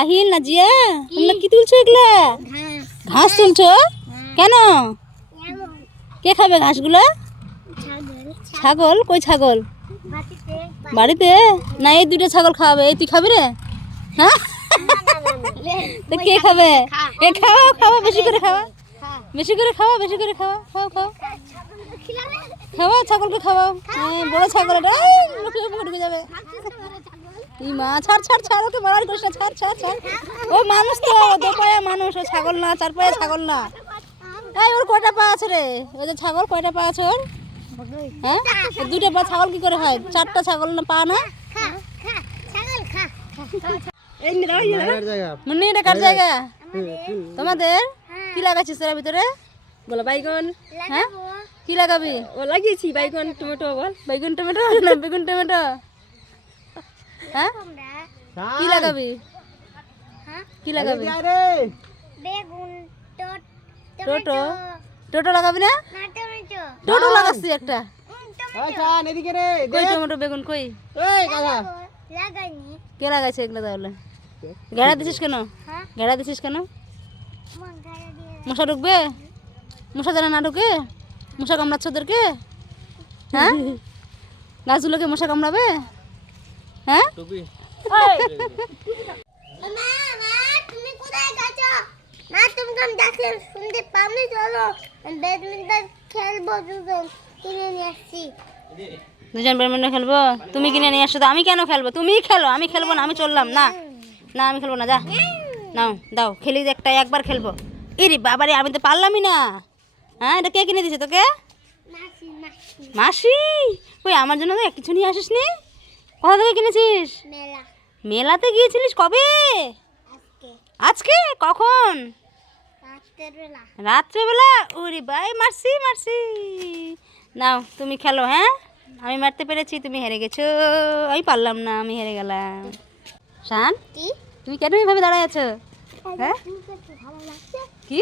আহিল নাজিয়া! তোমরা কি তুলছো এগুলা? ঘাস। তুলছো? কেন? কে খাবে ঘাসগুলো? ছাগল। কই ছাগল? বাড়িতে। না এই দুটো ছাগল খাওয়াবে। এই তুই খাবি রে? হ্যাঁ? তো কে খাবে? এ খাওয়া খাওয়া বেশি করে খাওয়া। বেশি করে খাওয়া বেশি করে খাওয়া। খাও খাও। খাওয়া ছাগলকে খাওয়াও। হ্যাঁ বড় ছাগল এটা। যাবে। মা ছাড় ছাড় ছাড় ওকে মারার করিস না ছাড় ছাড় ছাড়। ও মানুষ তো দো মানুষ ও ছাগল না চার পায়ে ছাগল না। এই ওর কয়টা পা আছে রে? ওই যে ছাগল কয়টা পা আছে ওর? হ্যাঁ? দুটো পা ছাগল কি করে হয়? চারটা ছাগল না পা না। মুন্নি এটা কার জায়গা? তোমাদের? কি লাগাইছিস তোরা ভিতরে? বলো বাইগন। হ্যাঁ? কি লাগাবি? ও লাগিয়েছি বাইগন টমেটো বল। বেগুন টমেটো না বেগুন টমেটো? হ্যাঁ? কি লাগাবি? কি লাগাবি? টোটো টোটো? লাগাবি না? টোটো লাগাচ্ছি একটা। কই টমেটো বেগুন কই? কে লাগাইছে এগুলো তাহলে? ঘেরা দিছিস কেন? হ্যাঁ? ঘেরা দিছিস কেন? মশা ঢুকবে? মশা যেন না ঢুকে? মশা কামড়াচ্ছে ওদেরকে? হ্যাঁ? গাছগুলোকে মশা কামড়াবে? হ্যাঁ? মা মা তুমি কোথায় গেছো? মা তুমি কাম ডাকলে শুনতে পাবনি চলো ব্যাডমিন্টন খেলব দুজন কিনে নিয়ে আসছি। দুজন ব্যাডমিন্টন খেলব? তুমি কিনে নিয়ে আসছো তো আমি কেন খেলব? তুমি খেলো আমি খেলব না আমি চললাম না। না আমি খেলব না যা। নাও দাও খেলি একটা একবার খেলব। ইরি বাবারে আমি তো পারলামই না। হ্যাঁ এটা কে কিনে দিয়েছে তোকে? মাসি মাসি। মাসি? ওই আমার জন্য তো কিছু নিয়ে আসিস নি কোথা থেকে কিনেছিস? মেলা। মেলাতে গিয়েছিলিস কবে? আজকে। কখন? রাতের বেলা রাত্রেবেলা? ওরে বাই মারছি মারছি। নাও তুমি খেলো হ্যাঁ? আমি মারতে পেরেছি তুমি হেরে গেছো। আমি পারলাম না আমি হেরে গেলাম। শান তুমি কেন এইভাবে দাঁড়ায় আছো? হ্যাঁ? কি?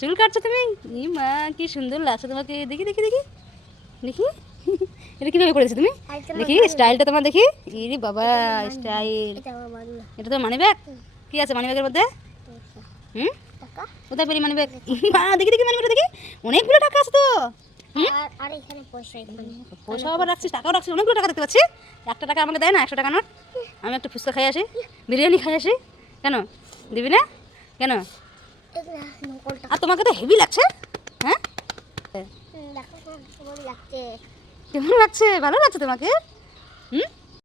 চুল কাটছো তুমি? ই মা কি সুন্দর লাগছে তোমাকে। দেখি দেখি দেখি। দেখি। এটা কীভাবে করেছ তুমি? দেখি স্টাইলটা তোমার দেখি। ইরে বাবা স্টাইল। এটা তো মানি। ব্যাগ কি আছে মানি ব্যাগের মধ্যে? হুম? কোথায় পেরি মানি ব্যাগ দেখি দেখি মানি ব্যাগটা দেখি। অনেকগুলো টাকা আছে তো। পয়সা আবার রাখছিস টাকাও রাখছিস অনেকগুলো টাকা দেখতে পাচ্ছি। একটা টাকা আমাকে দেয় না একশো টাকা নোট। আমি একটা ফুচকা খাই আসি বিরিয়ানি খাই আসি। কেন? দিবি না? কেন? আর তোমাকে তো হেভি লাগছে হ্যাঁ? কেমন লাগছে? ভালো লাগছে তোমাকে? হুম?